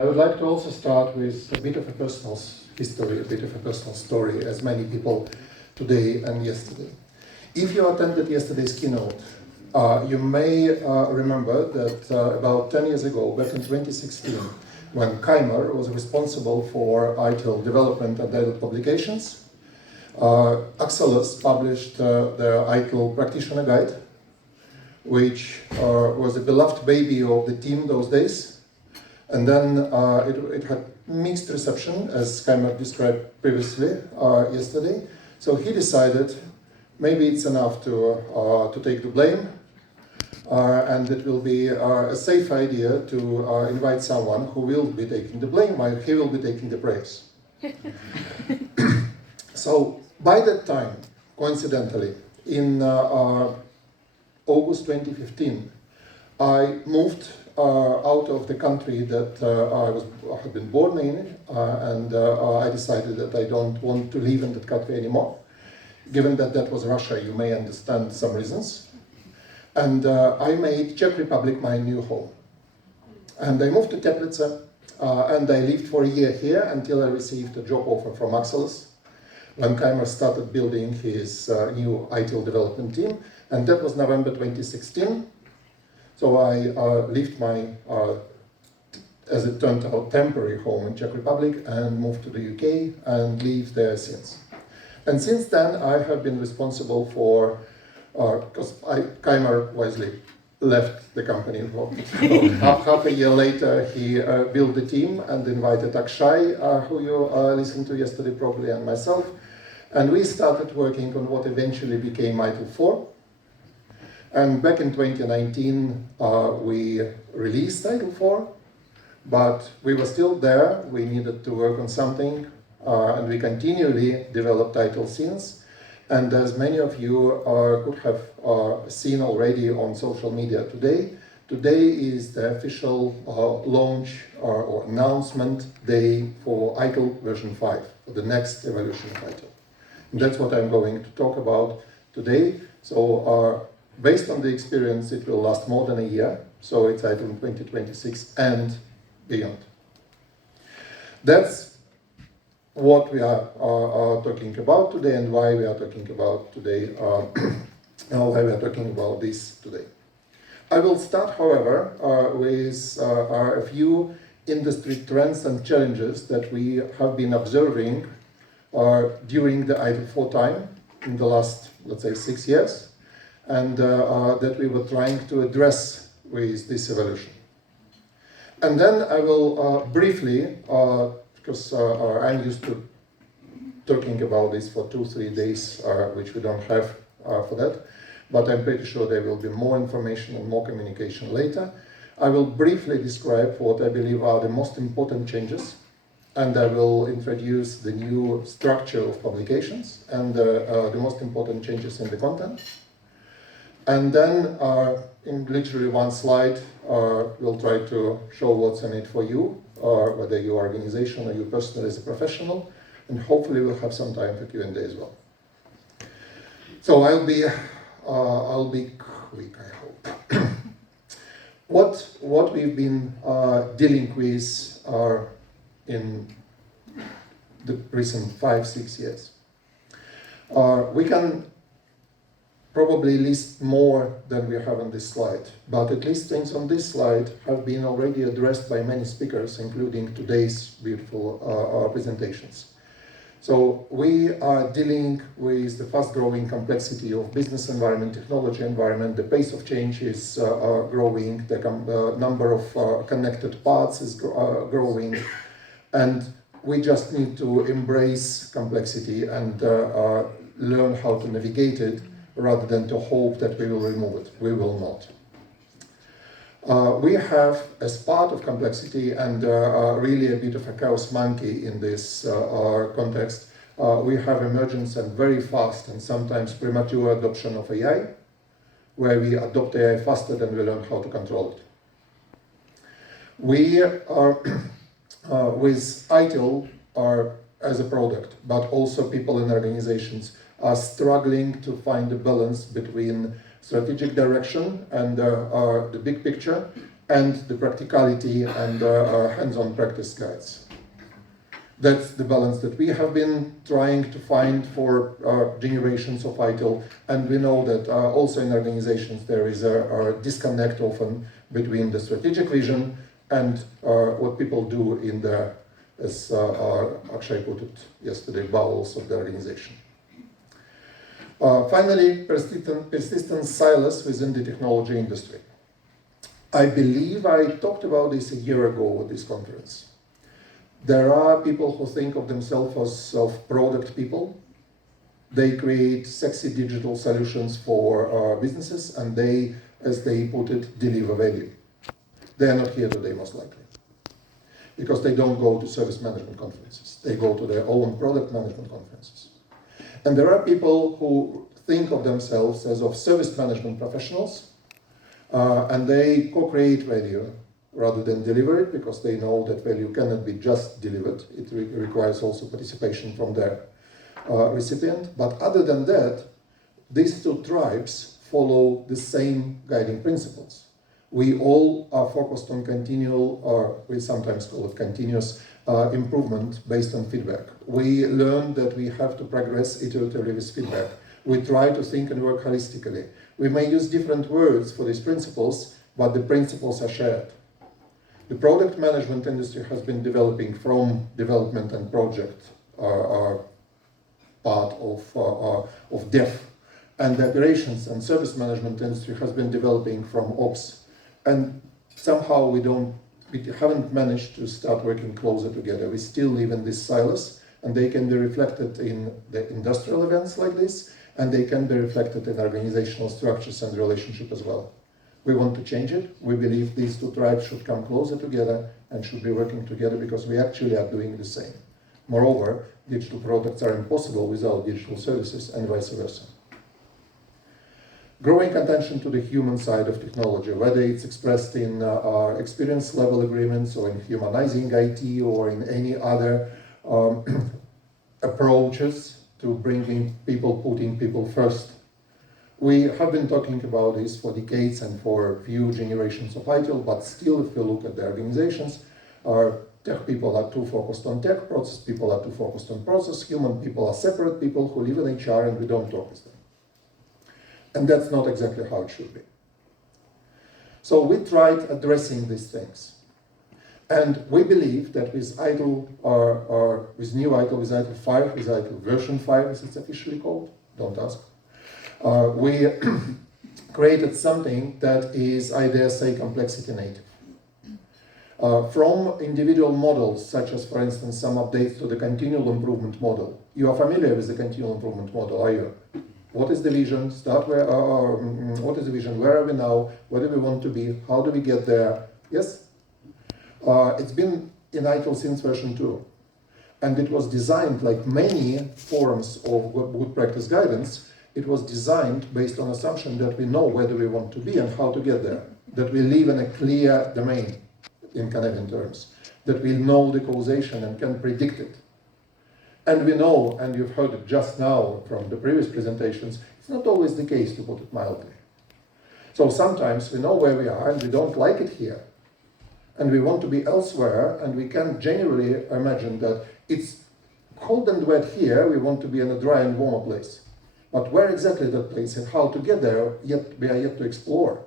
I would like to also start with a bit of a personal history, a bit of a personal story, as many people today and yesterday. If you attended yesterday's keynote, you may remember that about 10 years ago, back in 2016, when Keimer was responsible for ITIL development and ITIL publications, Axelos published their ITIL practitioner guide, which was a beloved baby of the team those days. And then it had mixed reception, as Keimer described previously yesterday. So he decided maybe it's enough to take the blame, and it will be a safe idea to invite someone who will be taking the blame while he will be taking the praise. So by that time, coincidentally, in August 2015, I moved out of the country that I had been born in, and I decided that I don't want to live in that country anymore. Given that that was Russia, you may understand some reasons. And I made Czech Republic my new home. And I moved to Teplice, and I lived for a year here until I received a job offer from Axelos, when Keimer started building his new ITIL development team, and that was November 2016. So I left my, as it turned out, temporary home in Czech Republic and moved to the UK and lived there since. And since then, I have been responsible for, because Keimer wisely left the company. Half a year later, he built the team and invited Akshay, who you listened to yesterday probably, and myself. And we started working on what eventually became ITIL 4. And back in 2019, we released ITIL 4, but we were still there. We needed to work on something, and we continually developed ITIL since. And as many of you could have seen already on social media today, today is the official launch or announcement day for ITIL version 5, for the next evolution of ITIL. And that's what I'm going to talk about today. So based on the experience, it will last more than a year, so it's ITIL in 2026 and beyond. That's what we are talking about today and why we are talking about today, why we are talking about this today. I will start, however, with a few industry trends and challenges that we have been observing during the ITIL 4 time in the last, let's say, 6 years. And that we were trying to address with this evolution. And then I will briefly, because I'm used to talking about this for 2-3 days, which we don't have for that, but I'm pretty sure there will be more information and more communication later. I will briefly describe what I believe are the most important changes, and I will introduce the new structure of publications and the most important changes in the content. And then, in literally one slide, we'll try to show what's in it for you, whether your organization or you personally as a professional, and hopefully we'll have some time for Q&A as well. So I'll be quick, I hope. What we've been dealing with in the recent 5-6 years. We can probably list more than we have on this slide, but at least things on this slide have been already addressed by many speakers, including today's beautiful presentations. So we are dealing with the fast-growing complexity of business environment, technology environment. The pace of change is growing, the number of connected parts is growing, and we just need to embrace complexity and learn how to navigate it, rather than to hope that we will remove it. We will not. We have, as part of complexity and really a bit of a chaos monkey in this context, we have emergence and very fast and sometimes premature adoption of AI, where we adopt AI faster than we learn how to control it. We are, with ITIL, as a product, but also people in organizations, are struggling to find a balance between strategic direction and the big picture and the practicality and hands-on practice guides. That's the balance that we have been trying to find for generations of ITIL, and we know that also in organizations there is a disconnect often between the strategic vision and what people do in the, as Akshay put it yesterday, bowels of the organization. Finally, persistent silos within the technology industry. I believe I talked about this a year ago at this conference. There are people who think of themselves as product people. They create sexy digital solutions for businesses, and they, as they put it, deliver value. They are not here today, most likely, because they don't go to service management conferences. They go to their own product management conferences. And there are people who think of themselves as of service management professionals, and they co-create value rather than deliver it, because they know that value cannot be just delivered. It requires also participation from their recipient. But other than that, these two tribes follow the same guiding principles. We all are focused on continual, or we sometimes call it continuous, improvement based on feedback. We learn that we have to progress iteratively with feedback. We try to think and work holistically. We may use different words for these principles, but the principles are shared. The product management industry has been developing from development and project part of dev, and the operations and service management industry has been developing from ops. And somehow we haven't managed to start working closer together. We still live in these silos, and they can be reflected in the industrial events like this, and they can be reflected in organizational structures and relationship as well. We want to change it. We believe these two tribes should come closer together and should be working together, because we actually are doing the same. Moreover, digital products are impossible without digital services, and vice versa. Growing attention to the human side of technology, whether it's expressed in experience level agreements or in humanizing IT or in any other approaches to bringing people, putting people first. We have been talking about this for decades and for a few generations of ITIL, but still, if you look at the organizations, tech people are too focused on tech, process people are too focused on process, human people are separate people who live in HR and we don't talk with them. And that's not exactly how it should be. So we tried addressing these things. And we believe that with ITIL, with new ITIL, with ITIL 5, with ITIL version 5, as it's officially called, don't ask, we created something that is, I dare say, complexity native. From individual models, such as, for instance, some updates to the continual improvement model. You are familiar with the continual improvement model, are you? What is the vision? What is the vision? Where are we now? Where do we want to be? How do we get there? Yes? It's been in ITIL since version 2. And it was designed, like many forms of good practice guidance, it was designed based on assumption that we know where do we want to be and how to get there. That we live in a clear domain, in Canadian terms. That we know the causation and can predict it. And we know, and you've heard it just now from the previous presentations, it's not always the case, to put it mildly. So sometimes we know where we are and we don't like it here. And we want to be elsewhere, and we can generally imagine that it's cold and wet here, we want to be in a dry and warmer place. But where exactly that place and how to get there, we are yet to explore.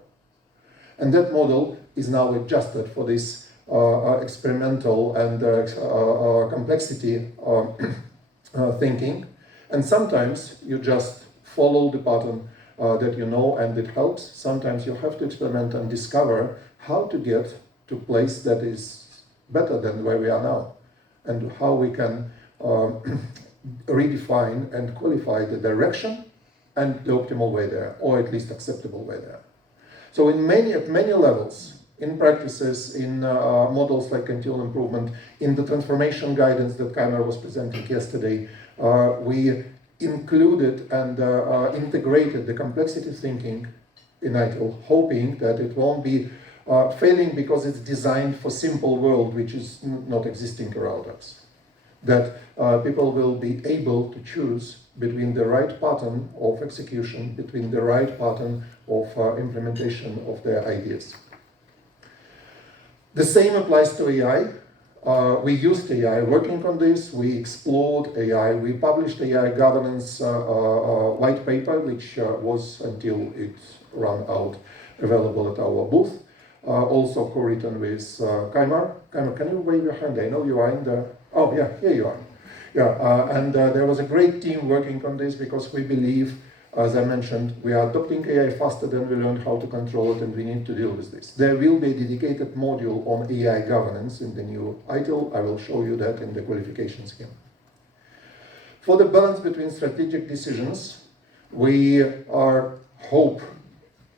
And that model is now adjusted for this experimental and complexity thinking. And sometimes you just follow the pattern that you know and it helps. Sometimes you have to experiment and discover how to get to a place that is better than where we are now, and how we can redefine and qualify the direction and the optimal way there, or at least acceptable way there. So at many levels, in practices, in models like continual improvement, in the transformation guidance that Kaimer was presenting yesterday, we included and integrated the complexity thinking in ITIL, hoping that it won't be failing because it's designed for simple world which is not existing around us. That people will be able to choose between the right pattern of execution, between the right pattern of implementation of their ideas. The same applies to AI. We used AI working on this, we explored AI, we published AI governance white paper, which was, until it ran out, available at our booth. Also co-written with Kaimar. Kaimar, can you wave your hand? I know you are in the... Oh yeah, here you are. Yeah, and there was a great team working on this because we believe, as I mentioned, we are adopting AI faster than we learned how to control it, and we need to deal with this. There will be a dedicated module on AI governance in the new ITIL. I will show you that in the qualification scheme. For the balance between strategic decisions, we hope,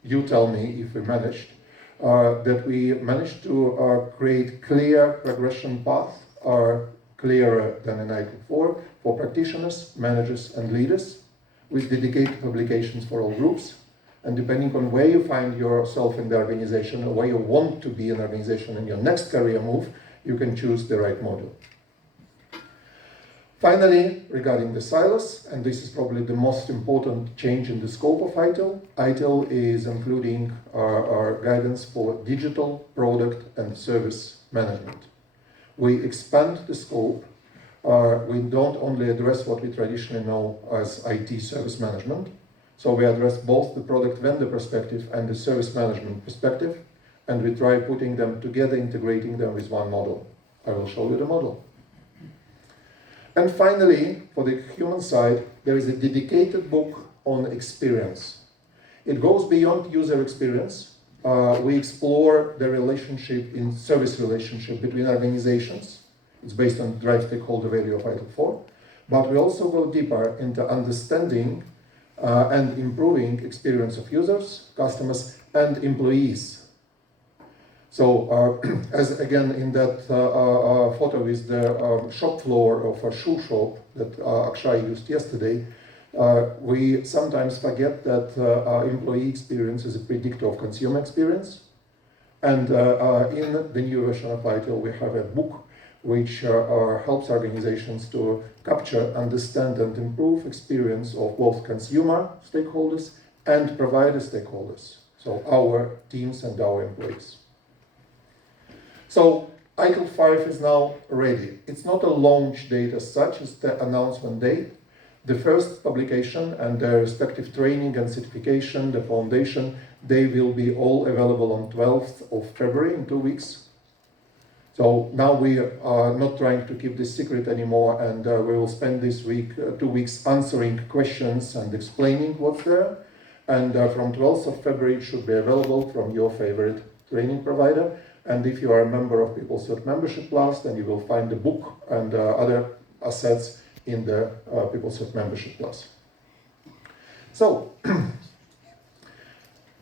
you tell me if we managed, that we managed to create clear progression path, clearer than in ITIL 4, for practitioners, managers, and leaders, with dedicated publications for all groups. And depending on where you find yourself in the organization, or where you want to be in an organization in your next career move, you can choose the right module. Finally, regarding the silos, and this is probably the most important change in the scope of ITIL, ITIL is including our guidance for digital product and service management. We expand the scope. We don't only address what we traditionally know as IT service management, so we address both the product vendor perspective and the service management perspective, and we try putting them together, integrating them with one model. I will show you the model. And finally, for the human side, there is a dedicated book on experience. It goes beyond user experience. We explore the relationship in service relationship between organizations. It's based on drive stakeholder value of ITIL 4. But we also go deeper into understanding and improving experience of users, customers, and employees. So, as again in that photo with the shop floor of a shoe shop that Akshay used yesterday, we sometimes forget that employee experience is a predictor of consumer experience. And in the new version of ITIL, we have a book which helps organizations to capture, understand, and improve experience of both consumer stakeholders and provider stakeholders, so our teams and our employees. So ITIL 5 is now ready. It's not a launch date as such, it's the announcement date. The first publication and their respective training and certification, the foundation, they will be all available on 12th of February, in 2 weeks. So now we are not trying to keep this secret anymore, and we will spend this week, 2 weeks, answering questions and explaining what's there. And from 12th of February, it should be available from your favorite training provider. And if you are a member of PeopleCert Membership Plus, then you will find the book and other assets in the PeopleCert Membership Plus. So,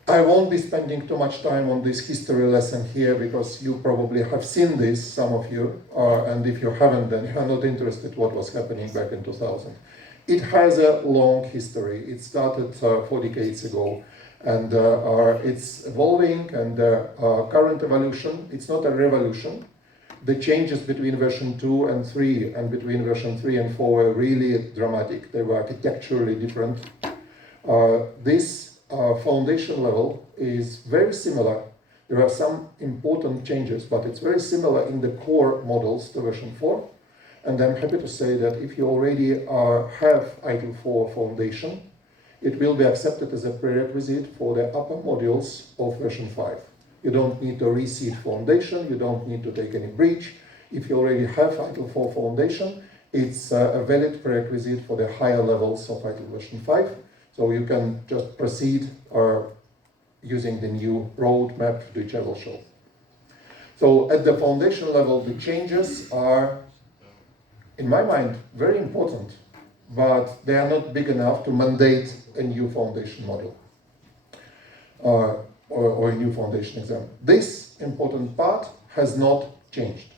I won't be spending too much time on this history lesson here because you probably have seen this, some of you, and if you haven't, then you are not interested what was happening back in 2000. It has a long history. It started 4 decades ago, and it's evolving, and current evolution, it's not a revolution. The changes between version 2 and 3 and between version 3 and 4 were really dramatic. They were architecturally different. This foundation level is very similar. There are some important changes, but it's very similar in the core models to version 4. And I'm happy to say that if you already have ITIL 4 foundation, it will be accepted as a prerequisite for the upper modules of version 5. You don't need to reseed foundation, you don't need to take any breach. If you already have ITIL 4 foundation, it's a valid prerequisite for the higher levels of ITIL version 5. So you can just proceed using the new roadmap, which I will show. So at the foundation level, the changes are, in my mind, very important, but they are not big enough to mandate a new foundation model or a new foundation exam. This important part has not changed.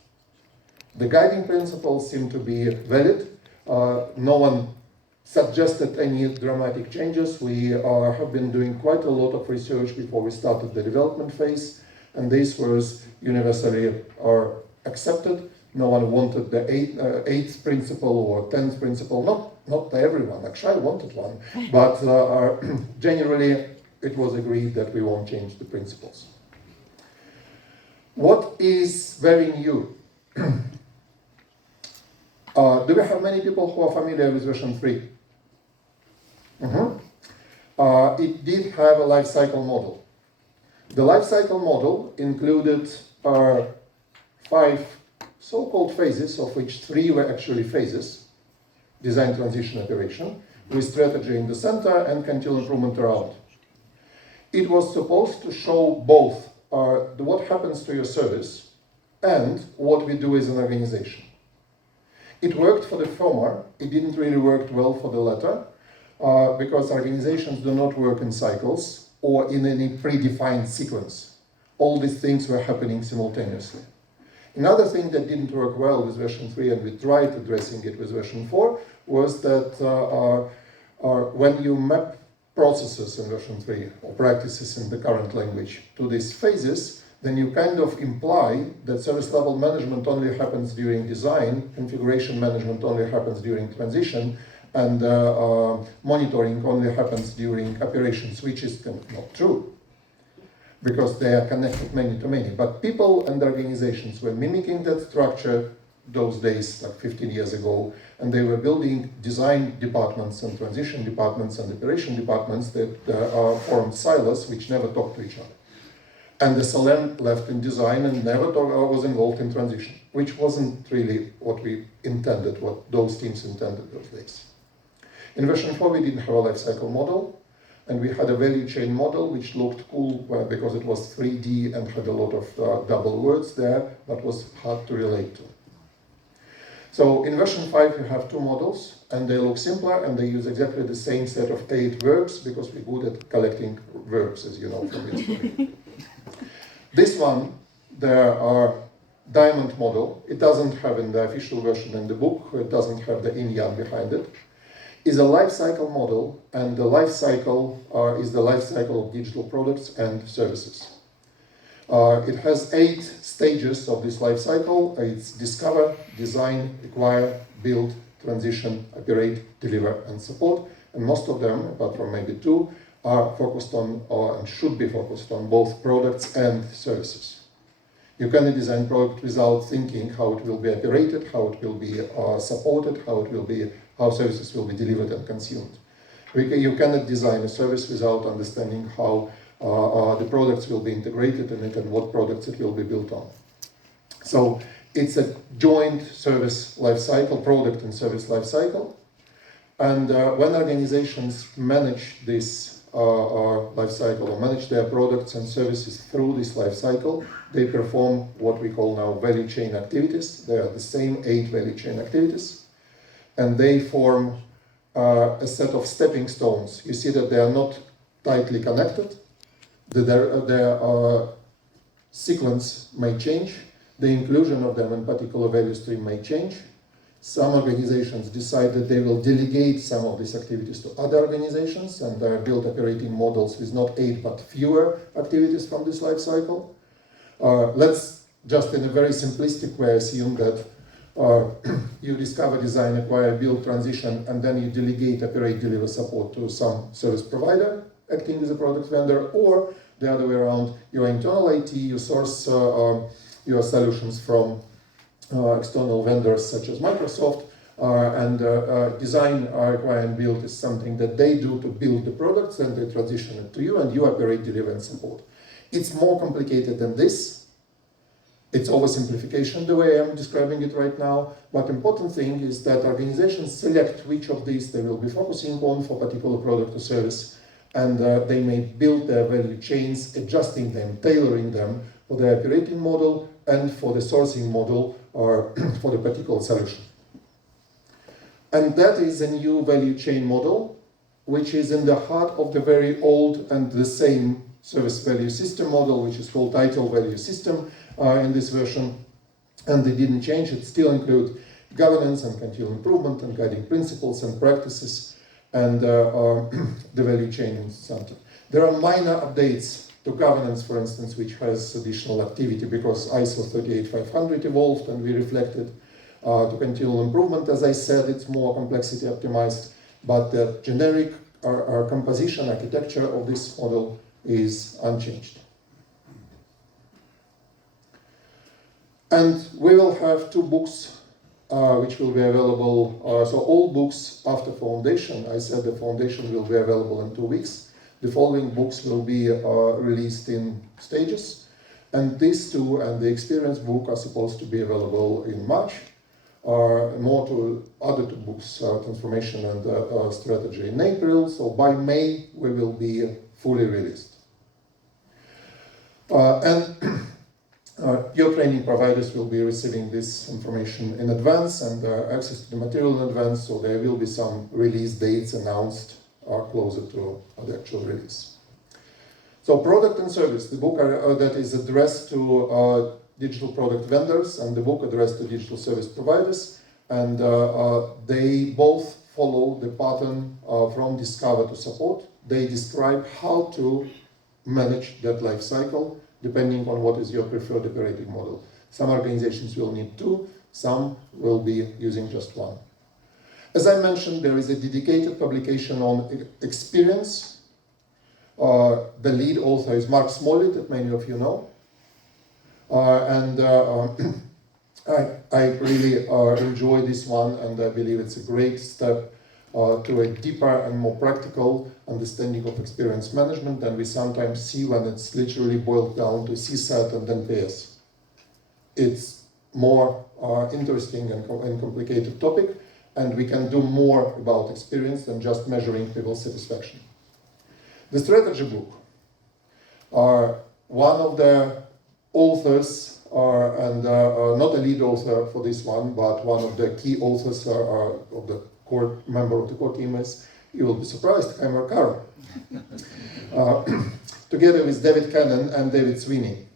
The guiding principles seem to be valid. No one suggested any dramatic changes. We have been doing quite a lot of research before we started the development phase, and this was universally accepted. No one wanted the eighth principle or 10th principle, not everyone, actually I wanted one, but generally it was agreed that we won't change the principles. What is very new? Do we have many people who are familiar with version 3? It did have a life cycle model. The life cycle model included 5 so-called phases, of which 3 were actually phases: design, transition, operation, with strategy in the center and continual improvement around. It was supposed to show both what happens to your service and what we do as an organization. It worked for the former. It didn't really work well for the latter, because organizations do not work in cycles or in any predefined sequence. All these things were happening simultaneously. Another thing that didn't work well with version 3, and we tried addressing it with version 4, was that when you map processes in version 3 or practices in the current language to these phases, then you kind of imply that service level management only happens during design, configuration management only happens during transition, and monitoring only happens during operations, which is not true, because they are connected many to many. But people and organizations were mimicking that structure those days, like 15 years ago, and they were building design departments and transition departments and operation departments that formed silos which never talked to each other. And the SLM left in design and never was involved in transition, which wasn't really what we intended, what those teams intended those days. In version 4, we didn't have a life cycle model, and we had a value chain model which looked cool because it was 3D and had a lot of double words there, but was hard to relate to. So in version 5, you have 2 models, and they look simpler, and they use exactly the same set of 8 verbs, because we're good at collecting verbs, as you know from history. This one, the diamond model, it doesn't have in the official version in the book, it doesn't have the yin-yang behind it, is a life cycle model, and the life cycle is the life cycle of digital products and services. It has 8 stages of this life cycle. It's discover, design, acquire, build, transition, operate, deliver, and support. And most of them, apart from maybe 2, are focused on, and should be focused on, both products and services. You cannot design product without thinking how it will be operated, how it will be supported, how services will be delivered and consumed. You cannot design a service without understanding how the products will be integrated in it and what products it will be built on. So it's a joint service life cycle, product and service life cycle. And when organizations manage this life cycle or manage their products and services through this life cycle, they perform what we call now value chain activities. They are the same 8 value chain activities, and they form a set of stepping stones. You see that they are not tightly connected. Their sequence may change. The inclusion of them in particular value stream may change. Some organizations decide that they will delegate some of these activities to other organizations and build operating models with not 8 but fewer activities from this life cycle. Let's just in a very simplistic way assume that you discover, design, acquire, build, transition, and then you delegate, operate, deliver support to some service provider acting as a product vendor, or the other way around, your internal IT, you source your solutions from external vendors such as Microsoft, and design, acquire, and build is something that they do to build the products, and they transition it to you, and you operate, deliver, and support. It's more complicated than this. It's oversimplification the way I'm describing it right now, but important thing is that organizations select which of these they will be focusing on for particular product or service, and they may build their value chains, adjusting them, tailoring them for the operating model and for the sourcing model or for the particular solution. And that is a new value chain model, which is in the heart of the very old and the same service value system model, which is called ITIL value system in this version. And they didn't change. It still includes governance and continual improvement and guiding principles and practices and the value chain in center. There are minor updates to governance, for instance, which has additional activity because ISO 38500 evolved and we reflected to continual improvement. As I said, it's more complexity optimized, but the generic composition architecture of this model is unchanged. And we will have 2 books which will be available. So all books after foundation, I said the foundation will be available in 2 weeks. The following books will be released in stages. And these 2 and the experience book are supposed to be available in March. More to other 2 books, transformation and strategy in April. So by May we will be fully released. Your training providers will be receiving this information in advance and access to the material in advance, so there will be some release dates announced closer to the actual release. So product and service, the book that is addressed to digital product vendors and the book addressed to digital service providers, and they both follow the pattern from discover to support. They describe how to manage that life cycle depending on what is your preferred operating model. Some organizations will need 2, some will be using just 1. As I mentioned, there is a dedicated publication on experience. The lead author is Mark Smollett, that many of you know. I really enjoy this one, and I believe it's a great step to a deeper and more practical understanding of experience management than we sometimes see when it's literally boiled down to CSAT and then PS. It's more interesting and complicated topic, and we can do more about experience than just measuring people's satisfaction. The strategy book, one of the authors, and not a lead author for this one, but one of the key authors of the core member of the core team is, you will be surprised, Heimer Caro. Together with David Cannon and David Sweeney.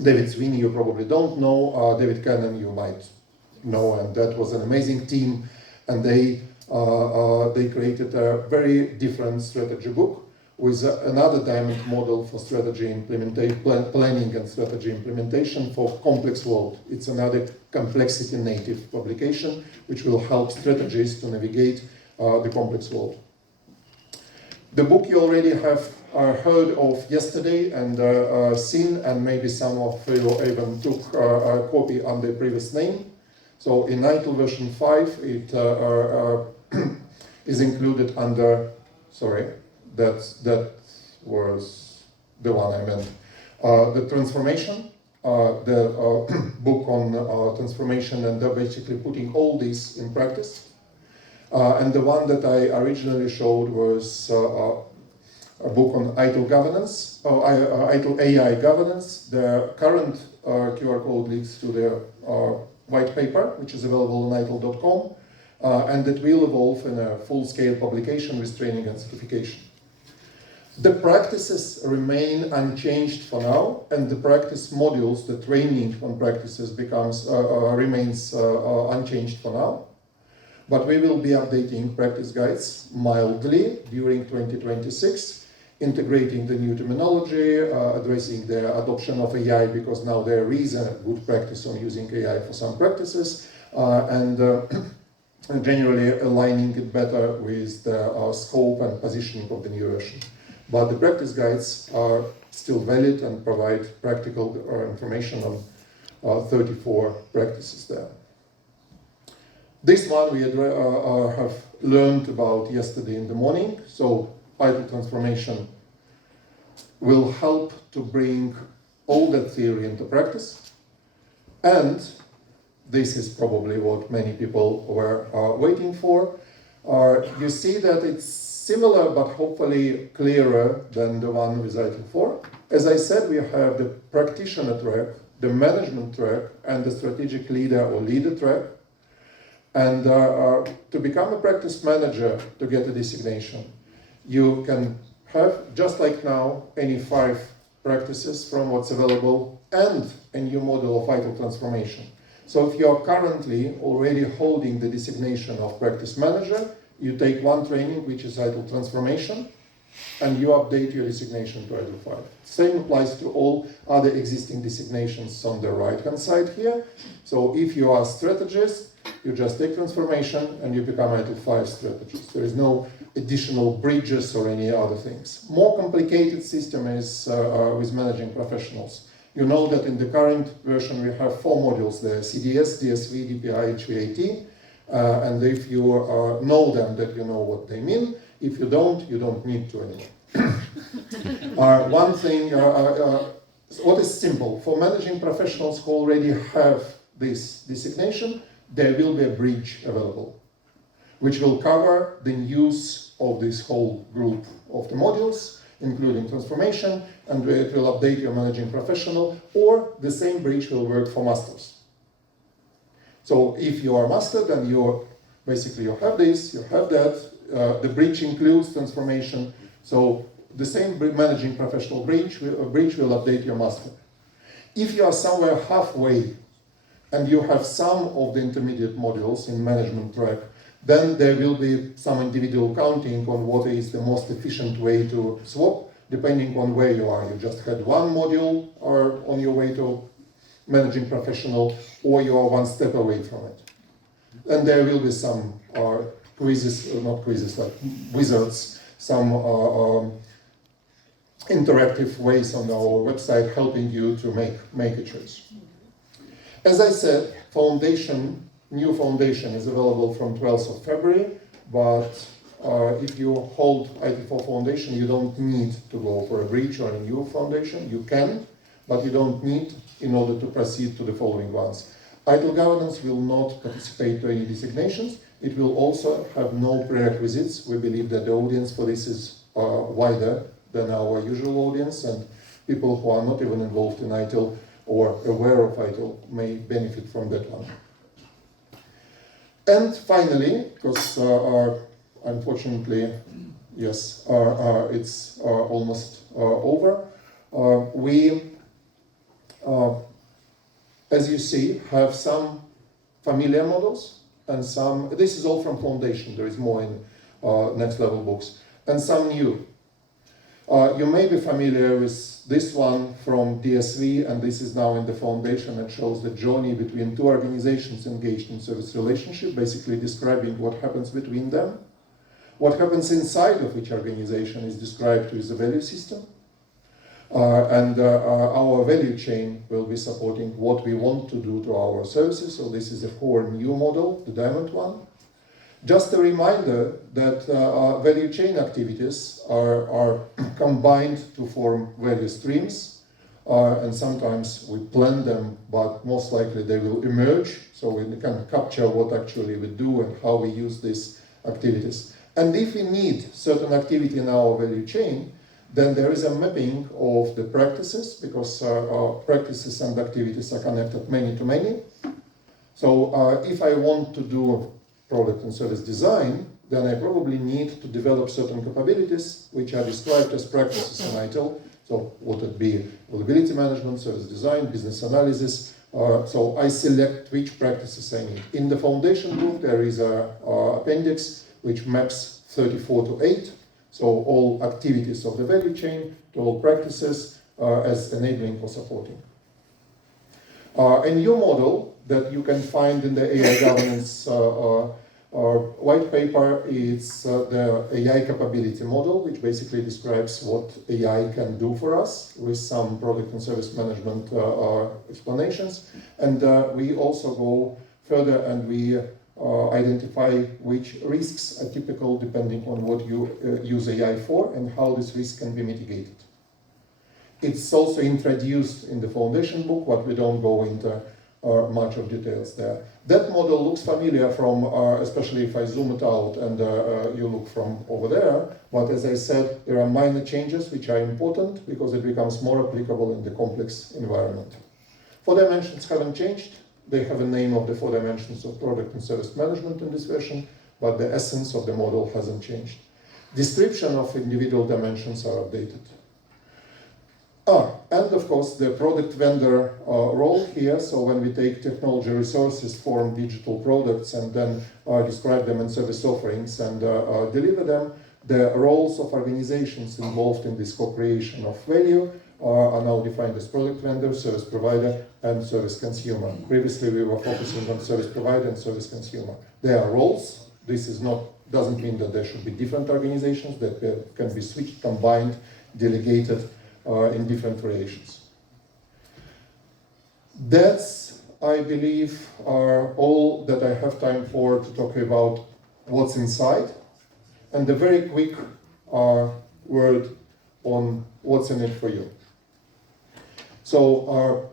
David Sweeney you probably don't know, David Cannon you might know, and that was an amazing team, and they created a very different strategy book with another diamond model for strategy planning and strategy implementation for complex world. It's another complexity native publication which will help strategists to navigate the complex world. The book you already have heard of yesterday and seen, and maybe some of you even took a copy under previous name. So in ITIL version 5 it is included under, sorry, that was the one I meant. The transformation, the book on transformation and basically putting all this in practice. And the one that I originally showed was a book on ITIL governance, ITIL AI governance. The current QR code leads to the white paper, which is available on itil.com, and that will evolve in a full-scale publication with training and certification. The practices remain unchanged for now, and the practice modules, the training on practices remains unchanged for now. But we will be updating practice guides mildly during 2026, integrating the new terminology, addressing the adoption of AI, because now there is a good practice on using AI for some practices, and generally aligning it better with the scope and positioning of the new version. But the practice guides are still valid and provide practical information on 34 practices there. This one we have learned about yesterday in the morning. So ITIL transformation will help to bring all that theory into practice. And this is probably what many people were waiting for. You see that it's similar but hopefully clearer than the one with ITIL 4. As I said, we have the practitioner track, the management track, and the strategic leader or leader track. And to become a practice manager, to get a designation, you can have, just like now, any 5 practices from what's available and a new model of ITIL transformation. So if you are currently already holding the designation of practice manager, you take one training, which is ITIL transformation, and you update your designation to ITIL 5. Same applies to all other existing designations on the right-hand side here. So if you are a strategist, you just take transformation and you become ITIL 5 strategist. There is no additional bridges or any other things. More complicated system is with managing professionals. You know that in the current version we have 4 modules there: CDS, DSV, DPI, HVAT. And if you know them, that you know what they mean. If you don't need to anymore. One thing, what is simple, for managing professionals who already have this designation, there will be a bridge available, which will cover the use of this whole group of the modules, including transformation, and it will update your managing professional, or the same bridge will work for masters. So if you are master, then you have this, you have that. The bridge includes transformation. So the same managing professional bridge will update your master. If you are somewhere halfway and you have some of the intermediate modules in management track, then there will be some individual counting on what is the most efficient way to swap, depending on where you are. You just had one module or on your way to managing professional, or you are one step away from it. And there will be some quizzes, not quizzes, like wizards, some interactive ways on our website helping you to make a choice. As I said, new foundation is available from 12th of February, but if you hold ITIL foundation, you don't need to go for a bridge or a new foundation. You can, but you don't need in order to proceed to the following ones. ITIL governance will not participate to any designations. It will also have no prerequisites. We believe that the audience for this is wider than our usual audience, and people who are not even involved in ITIL or aware of ITIL may benefit from that one. And finally, because unfortunately, yes, it's almost over, we, as you see, have some familiar models and some, this is all from foundation, there is more in next level books, and some new. You may be familiar with this one from DSV, and this is now in the foundation. It shows the journey between two organizations engaged in service relationship, basically describing what happens between them. What happens inside of each organization is described with the value system. Our value chain will be supporting what we want to do to our services. So this is a core new model, the diamond one. Just a reminder that value chain activities are combined to form value streams, and sometimes we plan them, but most likely they will emerge, so we can capture what actually we do and how we use these activities. And if we need certain activity in our value chain, then there is a mapping of the practices, because practices and activities are connected many to many. So if I want to do product and service design, then I probably need to develop certain capabilities which are described as practices in ITIL. So would it be availability management, service design, business analysis? So I select which practices I need. In the foundation book there is an appendix which maps 34 to 8. So all activities of the value chain to all practices as enabling or supporting. A new model that you can find in the AI governance white paper is the AI capability model, which basically describes what AI can do for us with some product and service management explanations. And we also go further and we identify which risks are typical depending on what you use AI for and how this risk can be mitigated. It's also introduced in the foundation book, but we don't go into much of details there. That model looks familiar from, especially if I zoom it out and you look from over there, but as I said, there are minor changes which are important because it becomes more applicable in the complex environment. 4 dimensions haven't changed. They have a name of the 4 dimensions of product and service management in this version, but the essence of the model hasn't changed. Description of individual dimensions are updated. And of course the product vendor role here, so when we take technology resources, form digital products and then describe them in service offerings and deliver them, the roles of organizations involved in this co-creation of value are now defined as product vendor, service provider and service consumer. Previously we were focusing on service provider and service consumer. There are roles. This is doesn't mean that there should be different organizations, that can be switched, combined, delegated in different variations. That's, I believe, are all that I have time for to talk about what's inside, and a very quick word on what's in it for you. So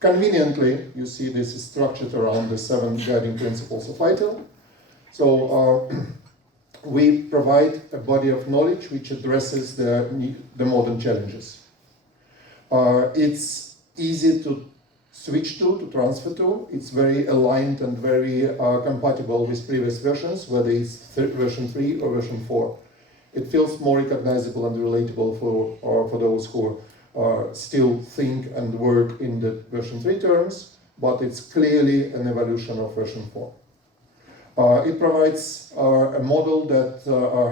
conveniently, you see this is structured around the 7 guiding principles of ITIL. So we provide a body of knowledge which addresses the modern challenges. It's easy to switch to transfer to. It's very aligned and very compatible with previous versions, whether it's version 3 or version 4. It feels more recognizable and relatable for those who still think and work in the version 3 terms, but it's clearly an evolution of version 4. It provides a model that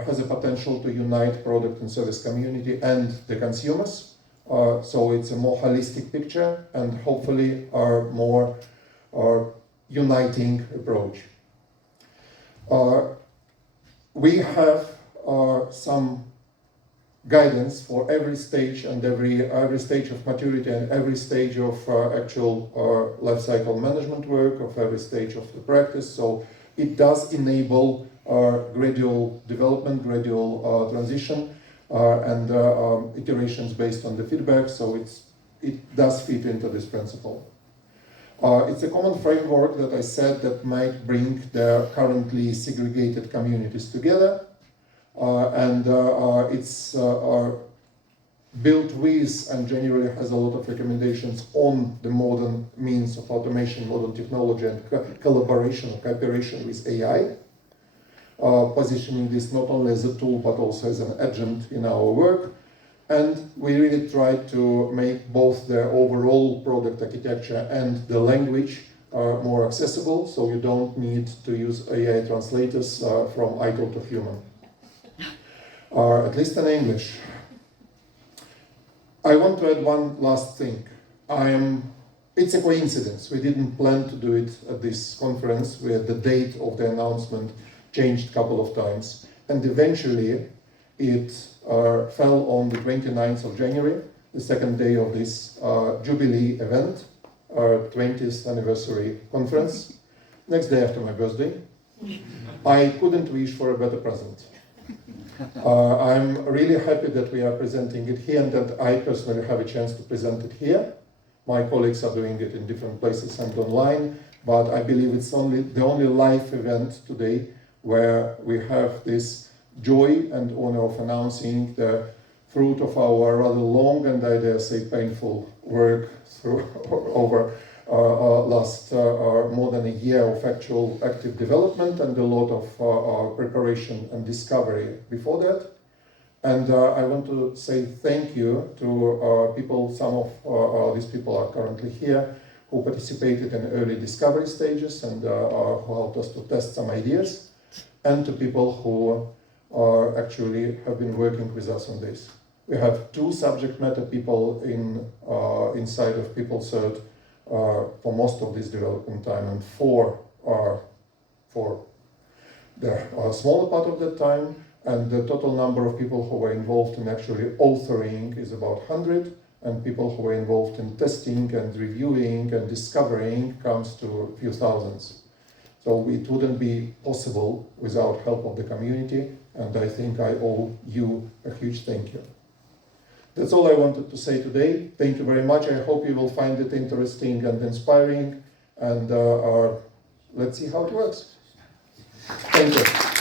has a potential to unite product and service community and the consumers. So it's a more holistic picture and hopefully a more uniting approach. We have some guidance for every stage and every stage of maturity and every stage of actual life cycle management work, of every stage of the practice. So it does enable gradual development, gradual transition, and iterations based on the feedback. So it does fit into this principle. It's a common framework that I said that might bring the currently segregated communities together. It's built with and generally has a lot of recommendations on the modern means of automation, modern technology, and collaboration or cooperation with AI, positioning this not only as a tool but also as an agent in our work. And we really try to make both the overall product architecture and the language more accessible, so you don't need to use AI translators from ITIL to human. At least in English. I want to add one last thing. It's a coincidence. We didn't plan to do it at this conference, where the date of the announcement changed a couple of times. And eventually, it fell on the 29th of January, the second day of this Jubilee event, our 20th anniversary conference, next day after my birthday. I couldn't wish for a better present. I'm really happy that we are presenting it here and that I personally have a chance to present it here. My colleagues are doing it in different places and online, but I believe it's the only live event today where we have this joy and honor of announcing the fruit of our rather long and, I dare say, painful work over last more than a year of actual active development and a lot of preparation and discovery before that. And I want to say thank you to people, some of these people are currently here, who participated in early discovery stages and who helped us to test some ideas, and to people who actually have been working with us on this. We have 2 subject matter people inside of PeopleCert for most of this development time, and 4 are for the smaller part of that time, and the total number of people who were involved in actually authoring is about 100, and people who were involved in testing and reviewing and discovering comes to a few thousands. So it wouldn't be possible without help of the community, and I think I owe you a huge thank you. That's all I wanted to say today. Thank you very much. I hope you will find it interesting and inspiring, and let's see how it works. Thank you.